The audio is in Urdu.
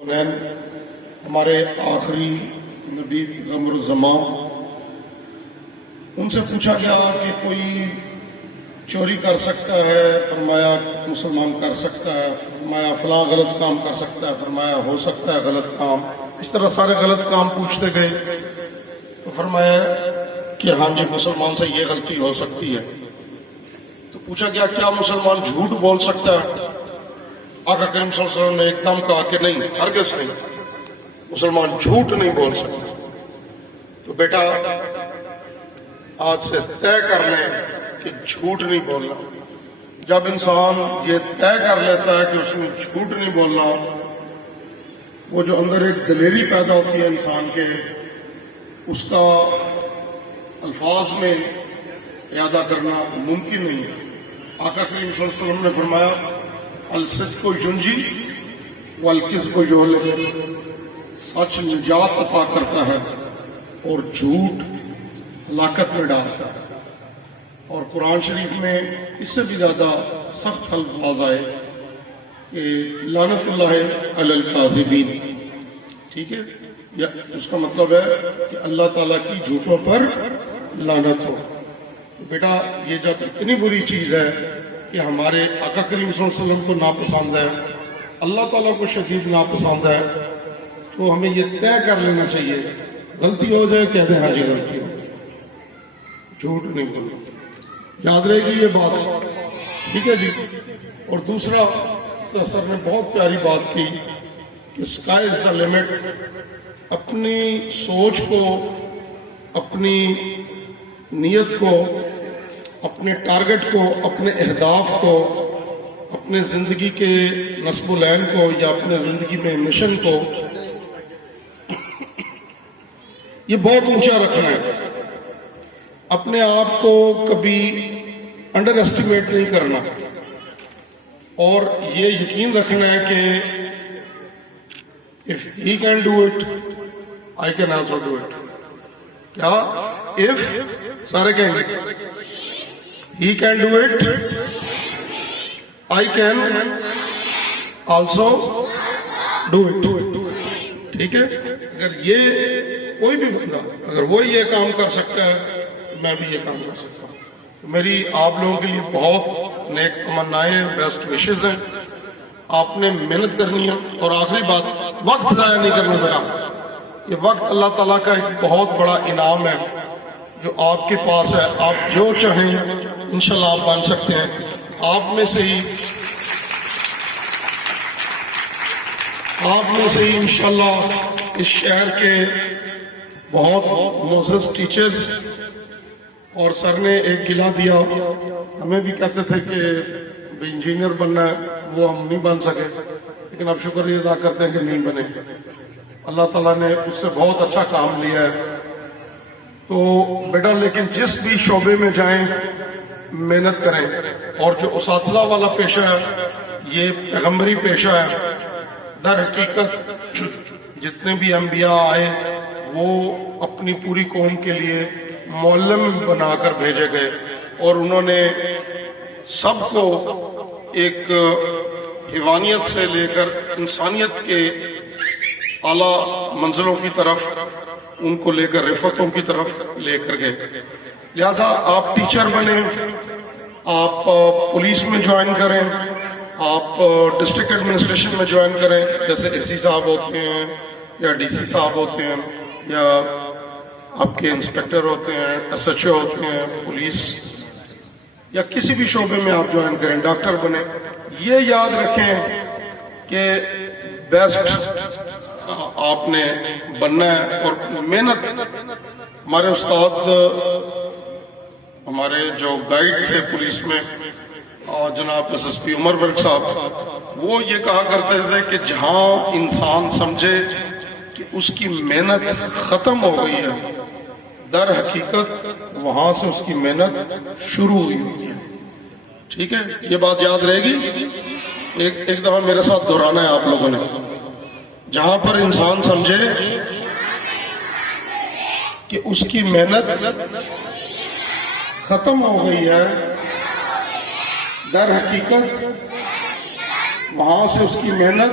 ہمارے آخری نبی پیغمبر الزمان، ان سے پوچھا گیا کہ کوئی چوری کر سکتا ہے؟ فرمایا مسلمان کر سکتا ہے۔ فرمایا فلاں غلط کام کر سکتا ہے؟ فرمایا ہو سکتا ہے غلط کام۔ اس طرح سارے غلط کام پوچھتے گئے تو فرمایا کہ ہاں جی مسلمان سے یہ غلطی ہو سکتی ہے۔ تو پوچھا گیا کیا مسلمان جھوٹ بول سکتا ہے؟ آقا کریم صلی اللہ علیہ وسلم نے ایک دم کہا کہ نہیں، ہرگز نہیں، مسلمان جھوٹ نہیں بول سکتا۔ تو بیٹا آج سے طے کر لیں کہ جھوٹ نہیں بولنا۔ جب انسان یہ طے کر لیتا ہے کہ اس نے جھوٹ نہیں بولنا، وہ جو اندر ایک دلیری پیدا ہوتی ہے انسان کے، اس کا الفاظ میں اعادہ کرنا ممکن نہیں ہے۔ آقا کریم صلی اللہ علیہ وسلم نے فرمایا الصدق ینجی والکذب یہلک، سچ نجات عطا کرتا ہے اور جھوٹ ہلاکت میں ڈالتا ہے۔ اور قرآن شریف میں اس سے بھی زیادہ سخت الفاظ آئے کہ لعنت اللہ علی الکاذبین، ٹھیک ہے، یا اس کا مطلب ہے کہ اللہ تعالیٰ کی جھوٹوں پر لعنت ہو۔ بیٹا یہ جب اتنی بری چیز ہے کہ ہمارے آقا کریم صلی اللہ علیہ وسلم کو ناپسند ہے، اللہ تعالیٰ کو شدید ناپسند ہے، تو ہمیں یہ طے کر لینا چاہیے غلطی ہو جائے کہہ دیں ہاں جی غلطی ہو، جھوٹ نہیں بولنا۔ یاد رہے گی یہ بات، ٹھیک ہے جی۔ اور دوسرا سر نے بہت پیاری بات کی کہ اسکائی از دا لمٹ۔ اپنی سوچ کو، اپنی نیت کو، اپنے ٹارگٹ کو، اپنے اہداف کو، اپنے زندگی کے نصب العین کو یا اپنے زندگی میں مشن کو یہ بہت اونچا رکھنا ہے۔ اپنے آپ کو کبھی انڈر ایسٹیمیٹ نہیں کرنا، اور یہ یقین رکھنا ہے کہ if he can do it I can also do it۔ کیا if سارے کہیں گے he can do it I can also do it، ٹھیک ہے۔ اگر یہ کوئی بھی بندہ اگر وہ یہ کام کر سکتا ہے تو میں بھی یہ کام کر سکتا ہوں۔ تو میری آپ لوگوں کے لیے بہت نیک تمنائیں، بیسٹ وشز ہیں۔ آپ نے محنت کرنی ہے، اور آخری بات وقت ضائع نہیں کرنا بیٹا۔ یہ وقت اللہ تعالیٰ کا ایک بہت بڑا انعام ہے جو آپ کے پاس ہے۔ آپ جو چاہیں انشاءاللہ آپ بن سکتے ہیں۔ آپ میں سے ہی انشاءاللہ اس شہر کے بہت معزز ٹیچرز، اور سر نے ایک گلہ دیا، ہمیں بھی کہتے تھے کہ انجینئر بننا ہے، وہ ہم نہیں بن سکے، لیکن اب شکر یہ ادا کرتے ہیں کہ نہیں بنے۔ اللہ تعالیٰ نے اس سے بہت اچھا کام لیا ہے۔ تو بیٹا لیکن جس بھی شعبے میں جائیں محنت کریں، اور جو اساتذہ والا پیشہ ہے یہ پیغمبری پیشہ ہے۔ در حقیقت جتنے بھی انبیاء آئے وہ اپنی پوری قوم کے لیے معلم بنا کر بھیجے گئے، اور انہوں نے سب کو ایک حیوانیت سے لے کر انسانیت کے اعلیٰ منزلوں کی طرف ان کو لے کر رفتوں کی طرف لے کر گئے۔ لہذا آپ ٹیچر بنیں، آپ پولیس میں جوائن کریں، آپ ڈسٹرکٹ ایڈمنسٹریشن میں جوائن کریں، جیسے اے سی صاحب ہوتے ہیں یا ڈی سی صاحب ہوتے ہیں، یا آپ کے انسپیکٹر ہوتے ہیں، ایس ایچ او ہوتے ہیں، پولیس، یا کسی بھی شعبے میں آپ جوائن کریں، ڈاکٹر بنیں۔ یہ یاد رکھیں کہ بیسٹ آپ نے بننا ہے، اور محنت۔ ہمارے استاد، ہمارے جو گائیڈ تھے پولیس میں، اور جناب ایس ایس پی عمر ورک صاحب، وہ یہ کہا کرتے تھے کہ جہاں انسان سمجھے کہ اس کی محنت ختم ہو گئی ہے، در حقیقت وہاں سے اس کی محنت شروع ہوئی ہوتی ہے، ٹھیک ہے۔ یہ بات یاد رہے گی، ایک دفعہ میرے ساتھ دہرانا ہے آپ لوگوں نے۔ جہاں پر انسان سمجھے کہ اس کی محنت ختم ہو گئی ہے، در حقیقت وہاں سے اس کی محنت